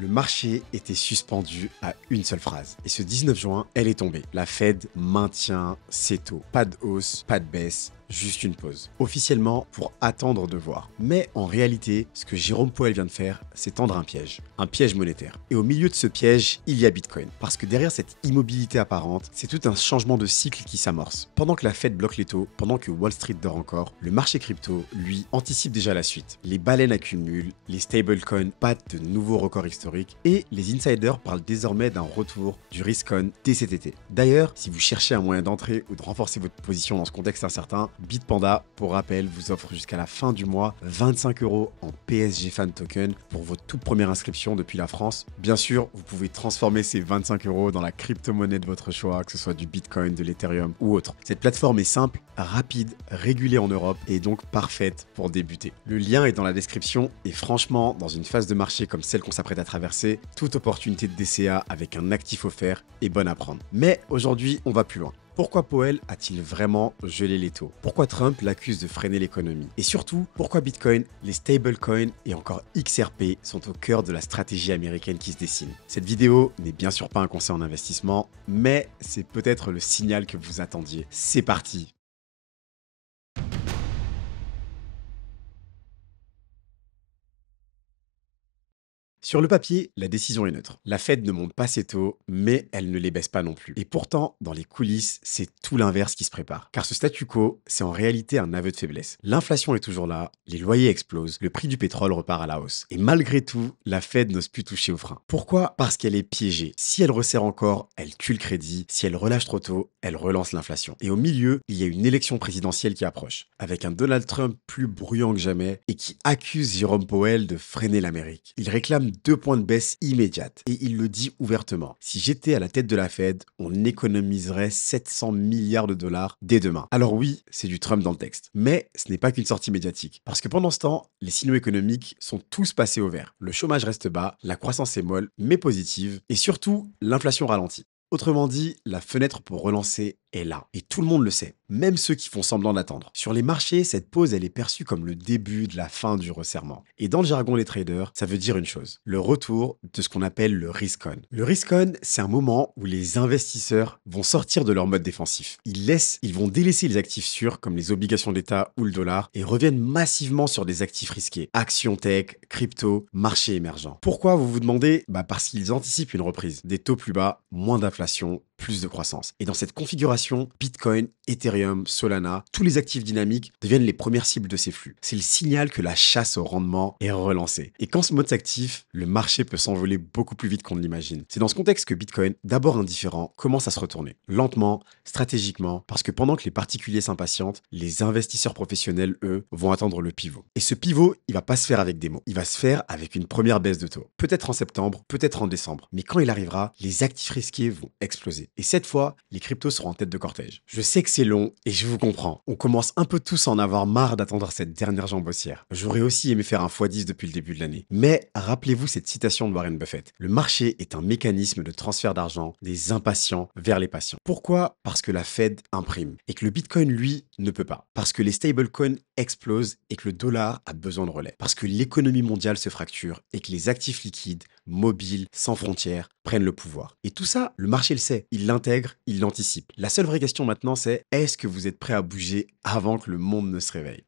Le marché était suspendu à une seule phrase. Et ce 19 juin, elle est tombée. La Fed maintient ses taux. Pas de hausse, pas de baisse, juste une pause. Officiellement, pour attendre de voir. Mais en réalité, ce que Jérôme Powell vient de faire, c'est tendre un piège monétaire. Et au milieu de ce piège, il y a Bitcoin. Parce que derrière cette immobilité apparente, c'est tout un changement de cycle qui s'amorce. Pendant que la Fed bloque les taux, pendant que Wall Street dort encore, le marché crypto, lui, anticipe déjà la suite. Les baleines accumulent, les stablecoins battent de nouveaux records historiques et les insiders parlent désormais d'un retour du risk-on dès cet été. D'ailleurs, si vous cherchez un moyen d'entrer ou de renforcer votre position dans ce contexte incertain, Bitpanda, pour rappel, vous offre jusqu'à la fin du mois 25 € en PSG Fan Token pour votre toute première inscription depuis la France. Bien sûr, vous pouvez transformer ces 25 € dans la crypto-monnaie de votre choix, que ce soit du Bitcoin, de l'Ethereum ou autre. Cette plateforme est simple, rapide, régulée en Europe et donc parfaite pour débuter. Le lien est dans la description et franchement, dans une phase de marché comme celle qu'on s'apprête à traverser, toute opportunité de DCA avec un actif offert est bonne à prendre. Mais aujourd'hui, on va plus loin. Pourquoi Powell a-t-il vraiment gelé les taux? Pourquoi Trump l'accuse de freiner l'économie? Et surtout, pourquoi Bitcoin, les stablecoins et encore XRP sont au cœur de la stratégie américaine qui se dessine? Cette vidéo n'est bien sûr pas un conseil en investissement, mais c'est peut-être le signal que vous attendiez. C'est parti! Sur le papier, la décision est neutre. La Fed ne monte pas ses taux, mais elle ne les baisse pas non plus. Et pourtant, dans les coulisses, c'est tout l'inverse qui se prépare. Car ce statu quo, c'est en réalité un aveu de faiblesse. L'inflation est toujours là, les loyers explosent, le prix du pétrole repart à la hausse. Et malgré tout, la Fed n'ose plus toucher au frein. Pourquoi? Parce qu'elle est piégée. Si elle resserre encore, elle tue le crédit. Si elle relâche trop tôt, elle relance l'inflation. Et au milieu, il y a une élection présidentielle qui approche, avec un Donald Trump plus bruyant que jamais et qui accuse Jérôme Powell de freiner l'Amérique. Il réclame 2 points de baisse immédiate. Et il le dit ouvertement. Si j'étais à la tête de la Fed, on économiserait 700 milliards de dollars dès demain. Alors oui, c'est du Trump dans le texte. Mais ce n'est pas qu'une sortie médiatique. Parce que pendant ce temps, les signaux économiques sont tous passés au vert. Le chômage reste bas, la croissance est molle, mais positive. Et surtout, l'inflation ralentit. Autrement dit, la fenêtre pour relancer est là. Et tout le monde le sait, même ceux qui font semblant d'attendre. Sur les marchés, cette pause, elle est perçue comme le début de la fin du resserrement. Et dans le jargon des traders, ça veut dire une chose, le retour de ce qu'on appelle le risk-on. Le risk-on, c'est un moment où les investisseurs vont sortir de leur mode défensif. Ils vont délaisser les actifs sûrs comme les obligations d'État ou le dollar et reviennent massivement sur des actifs risqués. Actions tech, crypto, marché émergent. Pourquoi vous vous demandez? Parce qu'ils anticipent une reprise. Des taux plus bas, moins d'inflation, plus de croissance. Et dans cette configuration, Bitcoin, Ethereum, Solana, tous les actifs dynamiques deviennent les premières cibles de ces flux. C'est le signal que la chasse au rendement est relancée. Et quand ce mode s'active, le marché peut s'envoler beaucoup plus vite qu'on ne l'imagine. C'est dans ce contexte que Bitcoin, d'abord indifférent, commence à se retourner. Lentement, stratégiquement, parce que pendant que les particuliers s'impatientent, les investisseurs professionnels, eux, vont attendre le pivot. Et ce pivot, il va pas se faire avec des mots. Il va se faire avec une première baisse de taux. Peut-être en septembre, peut-être en décembre. Mais quand il arrivera, les actifs risqués vont exploser. Et cette fois, les cryptos seront en tête de cortège. Je sais que c'est long et je vous comprends. On commence un peu tous à en avoir marre d'attendre cette dernière jambe haussière. J'aurais aussi aimé faire un x10 depuis le début de l'année. Mais rappelez-vous cette citation de Warren Buffett. Le marché est un mécanisme de transfert d'argent des impatients vers les patients. Pourquoi? Parce que la Fed imprime et que le Bitcoin, lui, ne peut pas. Parce que les stablecoins explosent et que le dollar a besoin de relais. Parce que l'économie mondiale se fracture et que les actifs liquides, mobiles, sans frontières, prennent le pouvoir. Et tout ça, le marché le sait. Il l'intègre, il l'anticipe. La seule vraie question maintenant, c'est est-ce que vous êtes prêt à bouger avant que le monde ne se réveille?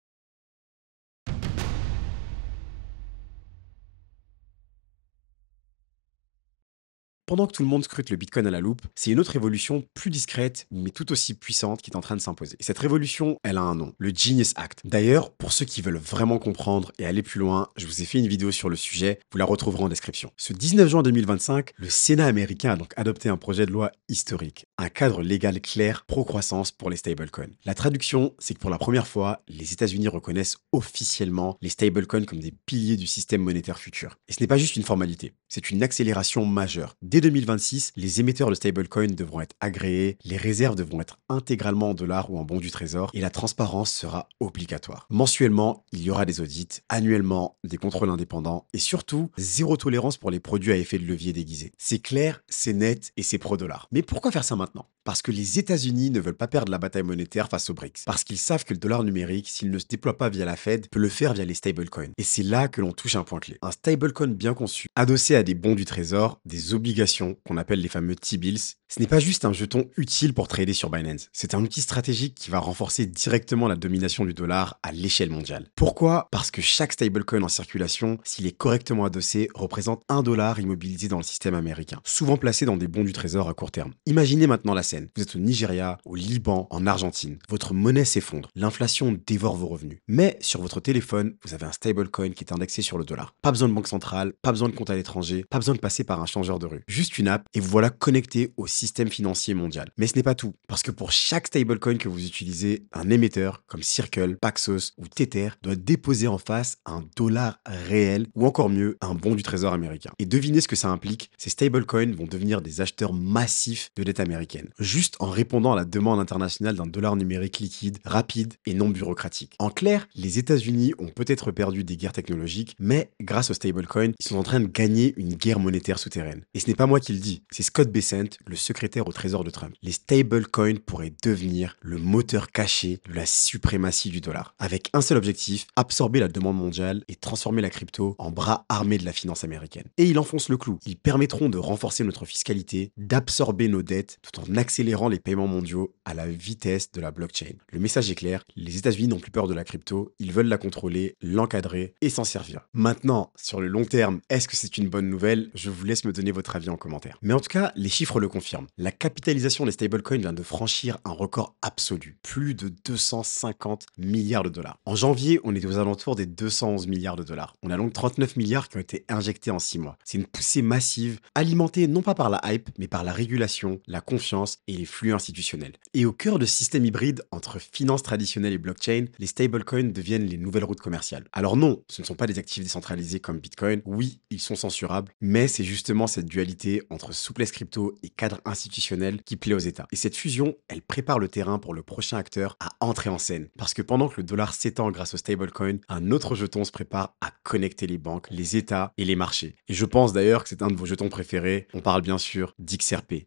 Pendant que tout le monde scrute le Bitcoin à la loupe, c'est une autre révolution plus discrète, mais tout aussi puissante qui est en train de s'imposer. Et cette révolution, elle a un nom, le Genius Act. D'ailleurs, pour ceux qui veulent vraiment comprendre et aller plus loin, je vous ai fait une vidéo sur le sujet, vous la retrouverez en description. Ce 19 juin 2025, le Sénat américain a donc adopté un projet de loi historique, un cadre légal clair pro-croissance pour les stablecoins. La traduction, c'est que pour la première fois, les États-Unis reconnaissent officiellement les stablecoins comme des piliers du système monétaire futur. Et ce n'est pas juste une formalité, c'est une accélération majeure. Dès dès 2026, les émetteurs de stablecoin devront être agréés, les réserves devront être intégralement en dollars ou en bons du trésor et la transparence sera obligatoire. Mensuellement, il y aura des audits, annuellement, des contrôles indépendants et surtout, zéro tolérance pour les produits à effet de levier déguisé. C'est clair, c'est net et c'est pro-dollar. Mais pourquoi faire ça maintenant? Parce que les États-Unis ne veulent pas perdre la bataille monétaire face aux BRICS. Parce qu'ils savent que le dollar numérique, s'il ne se déploie pas via la Fed, peut le faire via les stablecoins. Et c'est là que l'on touche un point clé. Un stablecoin bien conçu, adossé à des bons du trésor, des obligations qu'on appelle les fameux T-bills, ce n'est pas juste un jeton utile pour trader sur Binance. C'est un outil stratégique qui va renforcer directement la domination du dollar à l'échelle mondiale. Pourquoi? Parce que chaque stablecoin en circulation, s'il est correctement adossé, représente un dollar immobilisé dans le système américain, souvent placé dans des bons du trésor à court terme. Imaginez maintenant la scène. Vous êtes au Nigeria, au Liban, en Argentine. Votre monnaie s'effondre. L'inflation dévore vos revenus. Mais sur votre téléphone, vous avez un stablecoin qui est indexé sur le dollar. Pas besoin de banque centrale, pas besoin de compte à l'étranger, pas besoin de passer par un changeur de rue. Juste une app et vous voilà connecté au système financier mondial. Mais ce n'est pas tout. Parce que pour chaque stablecoin que vous utilisez, un émetteur comme Circle, Paxos ou Tether doit déposer en face un dollar réel ou encore mieux un bon du trésor américain. Et devinez ce que ça implique, ces stablecoins vont devenir des acheteurs massifs de dette américaine, juste en répondant à la demande internationale d'un dollar numérique liquide, rapide et non bureaucratique. En clair, les États-Unis ont peut-être perdu des guerres technologiques, mais grâce aux stablecoins, ils sont en train de gagner une guerre monétaire souterraine. Et ce n'est pas moi qui le dis, c'est Scott Bessent, le secrétaire au trésor de Trump. Les stablecoins pourraient devenir le moteur caché de la suprématie du dollar, avec un seul objectif, absorber la demande mondiale et transformer la crypto en bras armé de la finance américaine. Et il enfonce le clou. Ils permettront de renforcer notre fiscalité, d'absorber nos dettes, tout en accélérant les paiements mondiaux à la vitesse de la blockchain. Le message est clair, les États-Unis n'ont plus peur de la crypto, ils veulent la contrôler, l'encadrer et s'en servir. Maintenant, sur le long terme, est-ce que c'est une bonne nouvelle? Je vous laisse me donner votre avis en commentaire. Mais en tout cas, les chiffres le confirment. La capitalisation des stablecoins vient de franchir un record absolu, plus de 250 milliards de dollars. En janvier, on est aux alentours des 211 milliards de dollars. On a donc 39 milliards qui ont été injectés en 6 mois. C'est une poussée massive, alimentée non pas par la hype, mais par la régulation, la confiance et les flux institutionnels. Et au cœur de ce système hybride entre finances traditionnelles et blockchain, les stablecoins deviennent les nouvelles routes commerciales. Alors non, ce ne sont pas des actifs décentralisés comme Bitcoin. Oui, ils sont censurables, mais c'est justement cette dualité entre souplesse crypto et cadre institutionnel qui plaît aux États. Et cette fusion, elle prépare le terrain pour le prochain acteur à entrer en scène. Parce que pendant que le dollar s'étend grâce au stablecoin, un autre jeton se prépare à connecter les banques, les États et les marchés. Et je pense d'ailleurs que c'est un de vos jetons préférés. On parle bien sûr d'XRP.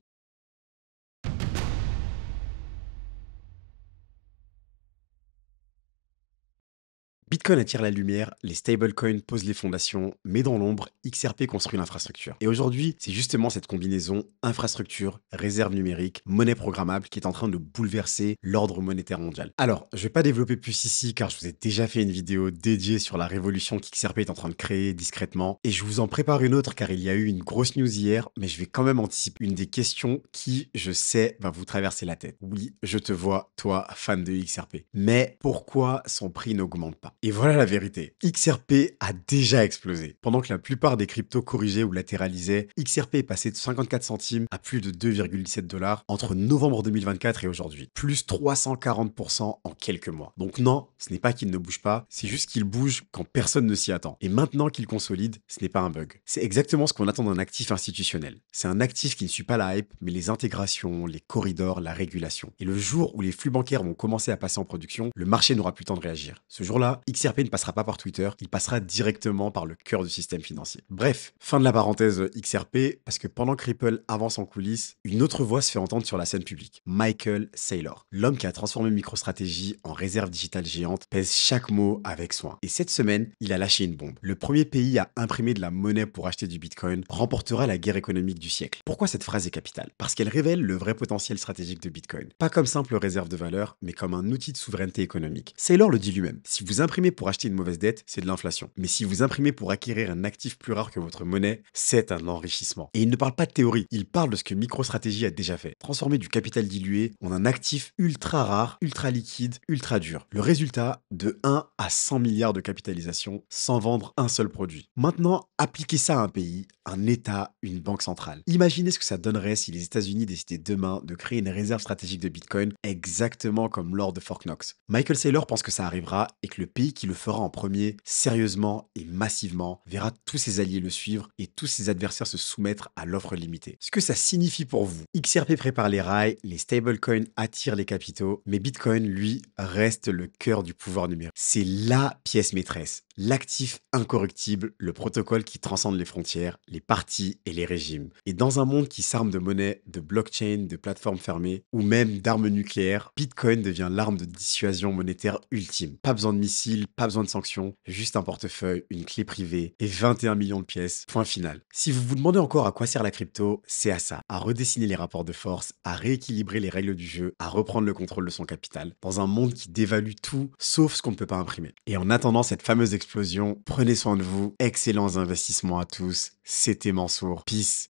Bitcoin attire la lumière, les stablecoins posent les fondations, mais dans l'ombre, XRP construit l'infrastructure. Et aujourd'hui, c'est justement cette combinaison infrastructure, réserve numérique, monnaie programmable qui est en train de bouleverser l'ordre monétaire mondial. Alors, je ne vais pas développer plus ici car je vous ai déjà fait une vidéo dédiée sur la révolution qu'XRP est en train de créer discrètement. Et je vous en prépare une autre car il y a eu une grosse news hier, mais je vais quand même anticiper une des questions qui, je sais, va vous traverser la tête. Oui, je te vois, toi, fan de XRP. Mais pourquoi son prix n'augmente pas? Et voilà la vérité. XRP a déjà explosé. Pendant que la plupart des cryptos corrigeaient ou latéralisaient, XRP est passé de 54 centimes à plus de 2,17 dollars entre novembre 2024 et aujourd'hui. Plus 340% en quelques mois. Donc non, ce n'est pas qu'il ne bouge pas, c'est juste qu'il bouge quand personne ne s'y attend. Et maintenant qu'il consolide, ce n'est pas un bug. C'est exactement ce qu'on attend d'un actif institutionnel. C'est un actif qui ne suit pas la hype, mais les intégrations, les corridors, la régulation. Et le jour où les flux bancaires vont commencer à passer en production, le marché n'aura plus le temps de réagir. Ce jour-là, XRP ne passera pas par Twitter, il passera directement par le cœur du système financier. Bref, fin de la parenthèse XRP, parce que pendant que Ripple avance en coulisses, une autre voix se fait entendre sur la scène publique. Michael Saylor, l'homme qui a transformé MicroStrategy en réserve digitale géante, pèse chaque mot avec soin. Et cette semaine, il a lâché une bombe. Le premier pays à imprimer de la monnaie pour acheter du Bitcoin remportera la guerre économique du siècle. Pourquoi cette phrase est capitale? Parce qu'elle révèle le vrai potentiel stratégique de Bitcoin. Pas comme simple réserve de valeur, mais comme un outil de souveraineté économique. Saylor le dit lui-même. Si vous imprimez pour acheter une mauvaise dette, c'est de l'inflation. Mais si vous imprimez pour acquérir un actif plus rare que votre monnaie, c'est un enrichissement. Et il ne parle pas de théorie, il parle de ce que MicroStrategy a déjà fait. Transformer du capital dilué en un actif ultra rare, ultra liquide, ultra dur. Le résultat, de 1 à 100 milliards de capitalisation sans vendre un seul produit. Maintenant, appliquez ça à un pays, un État, une banque centrale. Imaginez ce que ça donnerait si les États-Unis décidaient demain de créer une réserve stratégique de Bitcoin exactement comme lors de Fort Knox. Michael Saylor pense que ça arrivera et que le pays celui qui le fera en premier, sérieusement et massivement, verra tous ses alliés le suivre et tous ses adversaires se soumettre à l'offre limitée. Ce que ça signifie pour vous, XRP prépare les rails, les stablecoins attirent les capitaux, mais Bitcoin, lui, reste le cœur du pouvoir numérique. C'est la pièce maîtresse, l'actif incorruptible, le protocole qui transcende les frontières, les partis et les régimes. Et dans un monde qui s'arme de monnaie, de blockchain, de plateformes fermées ou même d'armes nucléaires, Bitcoin devient l'arme de dissuasion monétaire ultime. Pas besoin de missiles, pas besoin de sanctions, juste un portefeuille, une clé privée et 21 millions de pièces. Point final. Si vous vous demandez encore à quoi sert la crypto, c'est à ça, à redessiner les rapports de force, à rééquilibrer les règles du jeu, à reprendre le contrôle de son capital, dans un monde qui dévalue tout sauf ce qu'on ne peut pas imprimer. Et en attendant cette fameuse explosion, prenez soin de vous, excellents investissements à tous, c'était Mansour, peace.